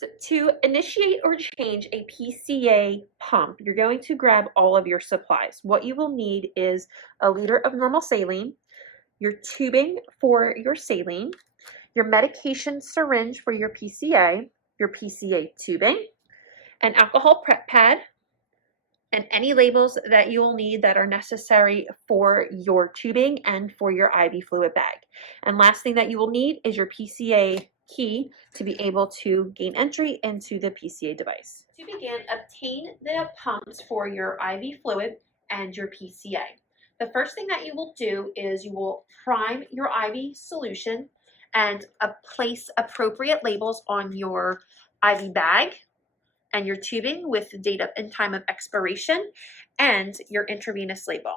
So to initiate or change a PCA pump, you're going to grab all of your supplies. What you will need is a liter of normal saline, your tubing for your saline, your medication syringe for your PCA tubing, an alcohol prep pad, and any labels that you will need that are necessary for your tubing and for your IV fluid bag. And last thing that you will need is your PCA key to be able to gain entry into the PCA device. To begin, obtain the pumps for your IV fluid and your PCA. The first thing that you will do is you will prime your IV solution and place appropriate labels on your IV bag and your tubing with the date and time of expiration and your intravenous label.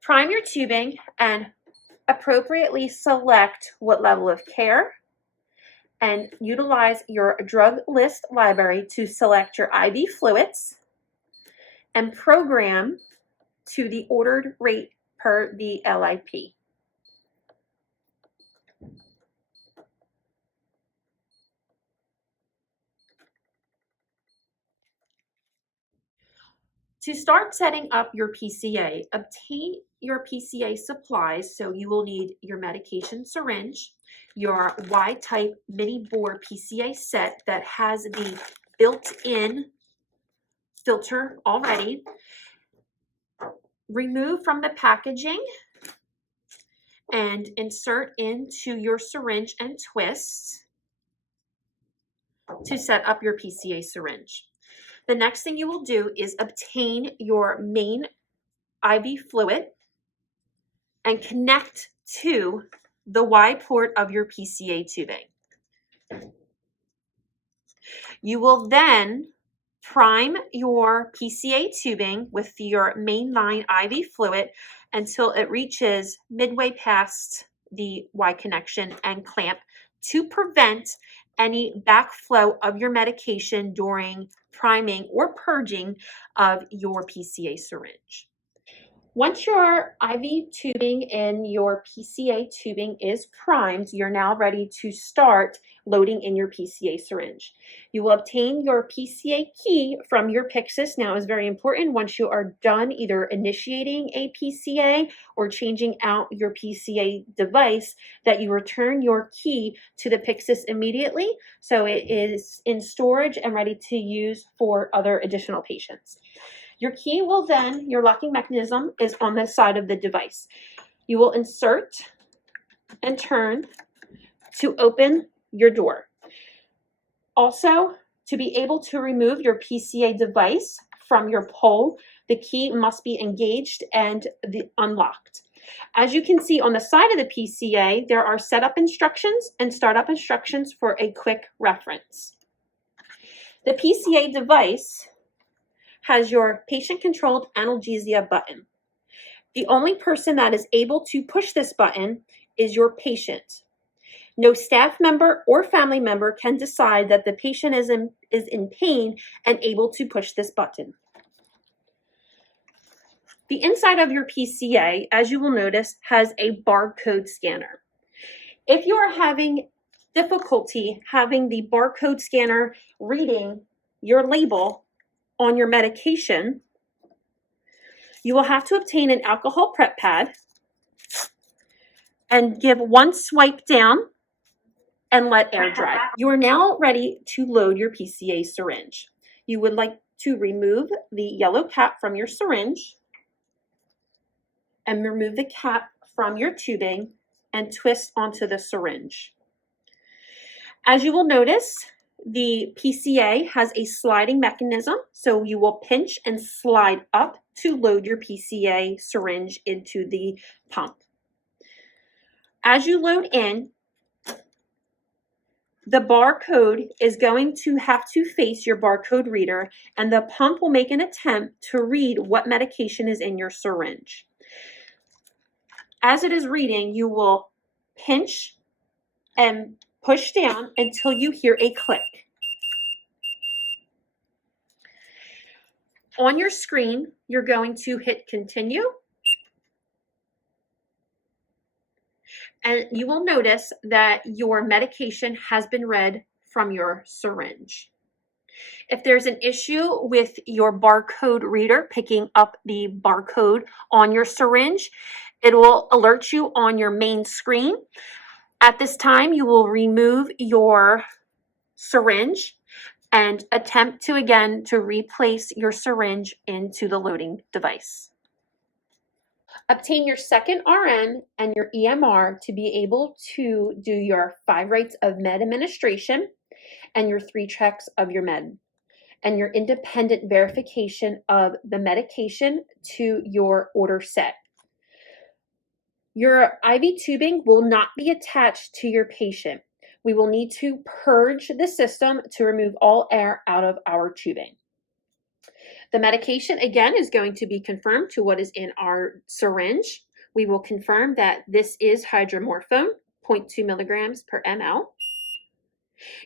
Prime your tubing and appropriately select what level of care and utilize your drug list library to select your IV fluids and program to the ordered rate per the LIP. To start setting up your PCA, obtain your PCA supplies. So you will need your medication syringe, your Y-type mini bore PCA set that has the built-in filter already. Remove from the packaging and insert into your syringe and twist to set up your PCA syringe. The next thing you will do is obtain your main IV fluid and connect to the Y port of your PCA tubing. You will then prime your PCA tubing with your mainline IV fluid until it reaches midway past the Y connection and clamp to prevent any backflow of your medication during priming or purging of your PCA syringe. Once your IV tubing in your PCA tubing is primed, you're now ready to start loading in your PCA syringe. You will obtain your PCA key from your Pyxis. Now, it's very important once you are done either initiating a PCA or changing out your PCA device that you return your key to the Pyxis immediately so it is in storage and ready to use for other additional patients. Your key will then, your locking mechanism is on the side of the device. You will insert and turn to open your door. Also, to be able to remove your PCA device from your pole, the key must be engaged and unlocked. As you can see on the side of the PCA, there are setup instructions and startup instructions for a quick reference. The PCA device has your patient-controlled analgesia button. The only person that is able to push this button is your patient. No staff member or family member can decide that the patient is in pain and able to push this button. The inside of your PCA, as you will notice, has a barcode scanner. If you are having difficulty having the barcode scanner reading your label on your medication, you will have to obtain an alcohol prep pad and give one swipe down and let air dry. You are now ready to load your PCA syringe. You would like to remove the yellow cap from your syringe and remove the cap from your tubing and twist onto the syringe. As you will notice, the PCA has a sliding mechanism, so you will pinch and slide up to load your PCA syringe into the pump. As you load in, the barcode is going to have to face your barcode reader, and the pump will make an attempt to read what medication is in your syringe. As it is reading, you will pinch and push down until you hear a click. On your screen, you're going to hit continue. And you will notice that your medication has been read from your syringe. If there's an issue with your barcode reader picking up the barcode on your syringe, it will alert you on your main screen. At this time, you will remove your syringe and attempt to again to replace your syringe into the loading device. Obtain your second RN and your EMR to be able to do your 5 rates of med administration and your 3 checks of your med and your independent verification of the medication to your order set. Your IV tubing will not be attached to your patient. We will need to purge the system to remove all air out of our tubing. The medication, again, is going to be confirmed to what is in our syringe. We will confirm that this is hydromorphone, 0.2 milligrams per ml.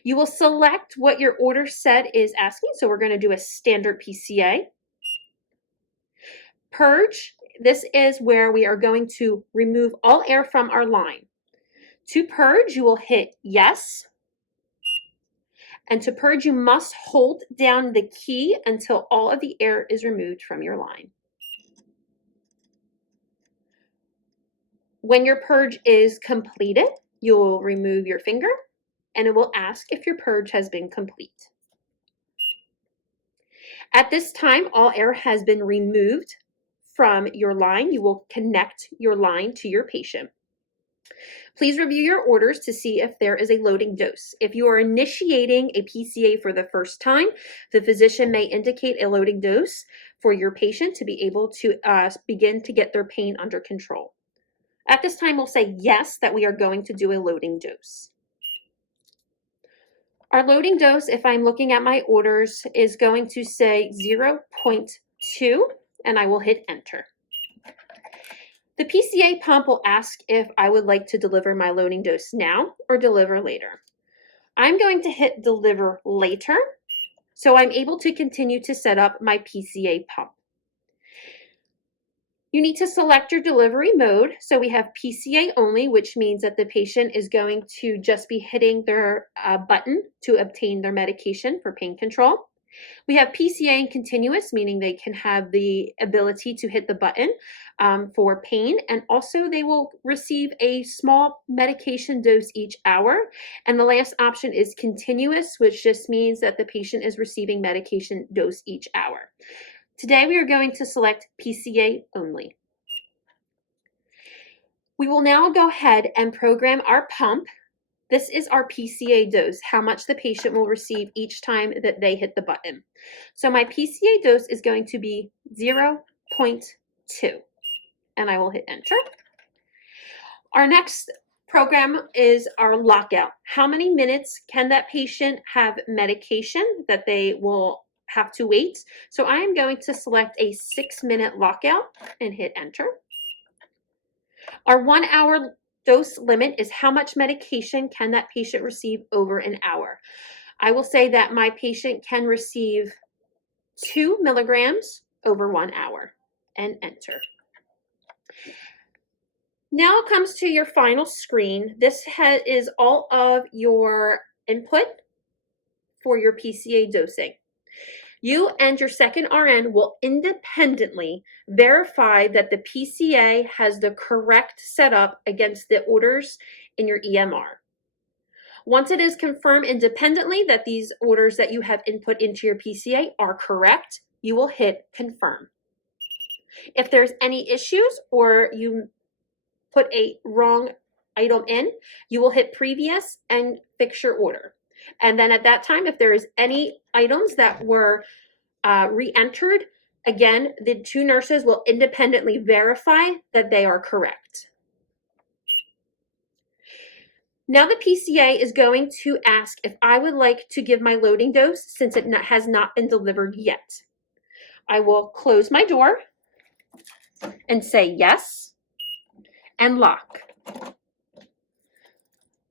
You will select what your order set is asking. So we're going to do a standard PCA. Purge. This is where we are going to remove all air from our line. To purge, you will hit yes. And to purge, you must hold down the key until all of the air is removed from your line. When your purge is completed, you will remove your finger and it will ask if your purge has been complete. At this time, all air has been removed from your line. You will connect your line to your patient. Please review your orders to see if there is a loading dose. If you are initiating a PCA for the first time, the physician may indicate a loading dose for your patient to be able to begin to get their pain under control. At this time, we'll say yes, that we are going to do a loading dose. Our loading dose, if I'm looking at my orders, is going to say 0.2, and I will hit enter. The PCA pump will ask if I would like to deliver my loading dose now or deliver later. I'm going to hit deliver later, so I'm able to continue to set up my PCA pump. You need to select your delivery mode. So we have PCA only, which means that the patient is going to just be hitting their button to obtain their medication for pain control. We have PCA and continuous, meaning they can have the ability to hit the button for pain, and also they will receive a small medication dose each hour. And the last option is continuous, which just means that the patient is receiving medication dose each hour. Today we are going to select PCA only. We will now go ahead and program our pump. This is our PCA dose, how much the patient will receive each time that they hit the button. So my PCA dose is going to be 0.2, and I will hit enter. Our next program is our lockout. How many minutes can that patient have medication that they will have to wait? So I am going to select a 6-minute lockout and hit enter. Our 1-hour dose limit is how much medication can that patient receive over an hour. I will say that my patient can receive 2 milligrams over 1 hour, and enter. Now it comes to your final screen. This is all of your input for your PCA dosing. You and your second RN will independently verify that the PCA has the correct setup against the orders in your EMR. Once it is confirmed independently that these orders that you have input into your PCA are correct, you will hit confirm. If there's any issues or you put a wrong item in, you will hit previous and fix your order. And then at that time, if there is any items that were re-entered, again, the 2 nurses will independently verify that they are correct. Now the PCA is going to ask if I would like to give my loading dose since it has not been delivered yet. I will close my door and say yes and lock.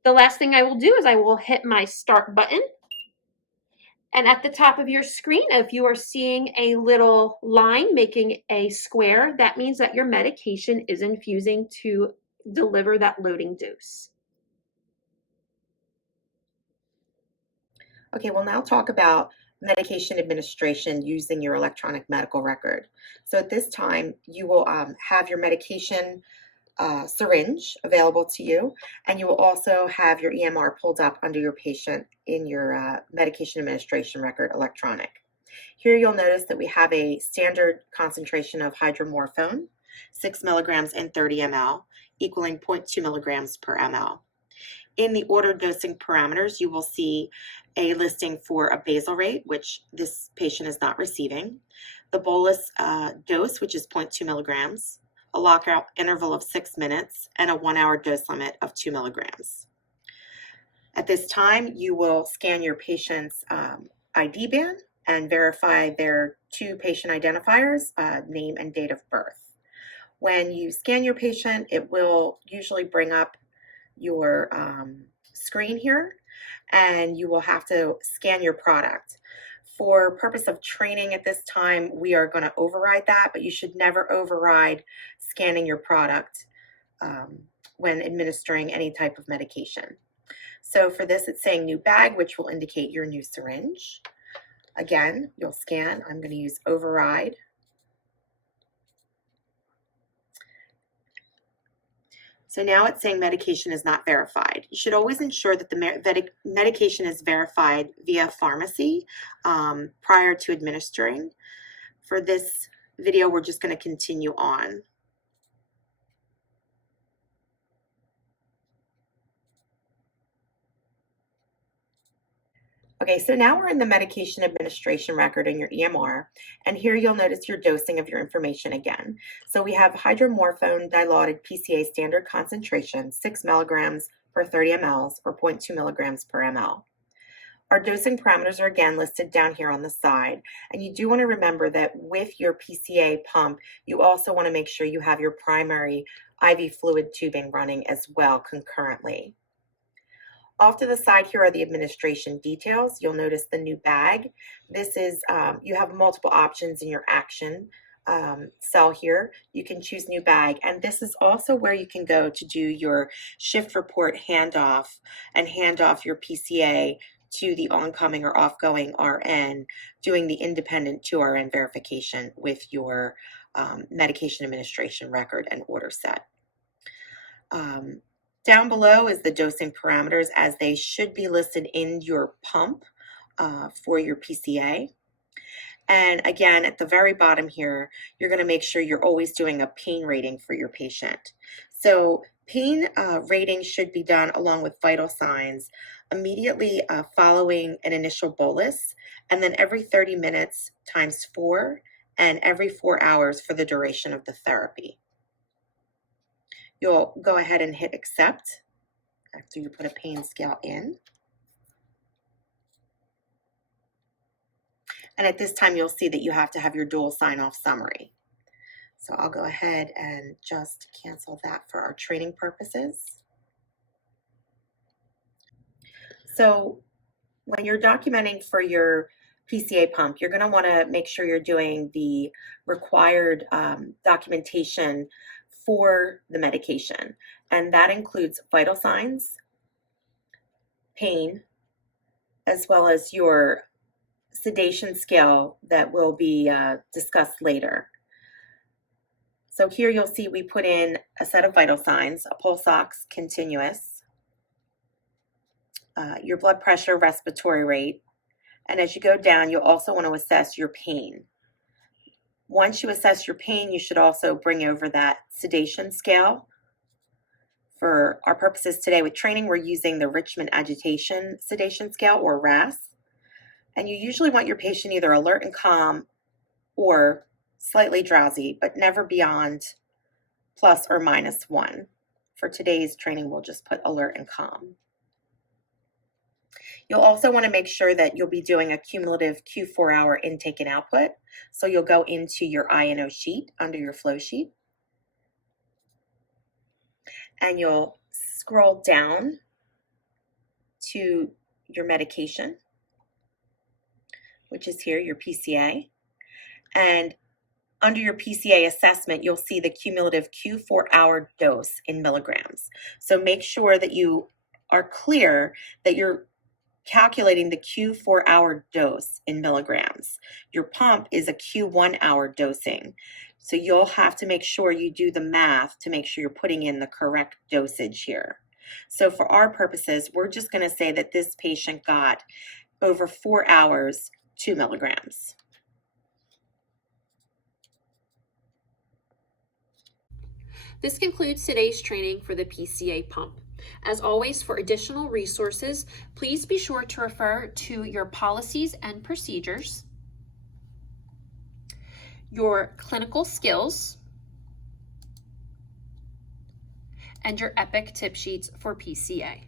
The last thing I will do is I will hit my start button. And at the top of your screen, if you are seeing a little line making a square, that means that your medication is infusing to deliver that loading dose. Okay, we'll now talk about medication administration using your electronic medical record. So at this time, you will have your medication syringe available to you, and you will also have your EMR pulled up under your patient in your medication administration record electronic. Here you'll notice that we have a standard concentration of hydromorphone, 6 milligrams in 30 ml, equaling 0.2 milligrams per ml. In the ordered dosing parameters, you will see a listing for a basal rate, which this patient is not receiving, the bolus dose, which is 0.2 milligrams, a lockout interval of 6 minutes, and a 1-hour dose limit of 2 milligrams. At this time, you will scan your patient's ID band and verify their 2 patient identifiers, name and date of birth. When you scan your patient, it will usually bring up your screen here, and you will have to scan your product. For purpose of training at this time, we are going to override that, but you should never override scanning your product when administering any type of medication. So for this, it's saying new bag, which will indicate your new syringe. Again, you'll scan. I'm going to use override. So now it's saying medication is not verified. You should always ensure that the medication is verified via pharmacy prior to administering. For this video, we're just going to continue on. Okay, so now we're in the medication administration record in your EMR, and here you'll notice your dosing of your information again. So we have hydromorphone dilaudid PCA standard concentration, 6 milligrams per 30 mLs or 0.2 milligrams per ml. Our dosing parameters are again listed down here on the side, and you do want to remember that with your PCA pump, you also want to make sure you have your primary IV fluid tubing running as well concurrently. Off to the side here are the administration details. You'll notice the new bag. This is, you have multiple options in your action cell here. You can choose new bag, and this is also where you can go to do your shift report handoff and hand off your PCA to the oncoming or offgoing RN, doing the independent 2RN verification with your medication administration record and order set. Down below is the dosing parameters as they should be listed in your pump for your PCA. And again, at the very bottom here, you're going to make sure you're always doing a pain rating for your patient. So pain rating should be done along with vital signs immediately following an initial bolus, and then every 30 minutes times 4, and every 4 hours for the duration of the therapy. You'll go ahead and hit accept after you put a pain scale in. And at this time, you'll see that you have to have your dual sign-off summary. So I'll go ahead and just cancel that for our training purposes. So when you're documenting for your PCA pump, you're going to want to make sure you're doing the required documentation for the medication, and that includes vital signs, pain, as well as your sedation scale that will be discussed later. So here you'll see we put in a set of vital signs, a pulse ox continuous, your blood pressure, respiratory rate, and as you go down, you'll also want to assess your pain. Once you assess your pain, you should also bring over that sedation scale. For our purposes today with training, we're using the Richmond Agitation Sedation Scale, or RASS. And you usually want your patient either alert and calm or slightly drowsy, but never beyond plus or minus 1. For today's training, we'll just put alert and calm. You'll also want to make sure that you'll be doing a cumulative Q4-hour intake and output. So you'll go into your INO sheet under your flow sheet, and you'll scroll down to your medication, which is here, your PCA. And under your PCA assessment, you'll see the cumulative Q4-hour dose in milligrams. So make sure that you are clear that you're calculating the Q 4-hour dose in milligrams. Your pump is a Q 1-hour dosing. So you'll have to make sure you do the math to make sure you're putting in the correct dosage here. So for our purposes, we're just going to say that this patient got over 4 hours, 2 milligrams. This concludes today's training for the PCA pump. As always, for additional resources, please be sure to refer to your policies and procedures, your clinical skills, and your EPIC tip sheets for PCA.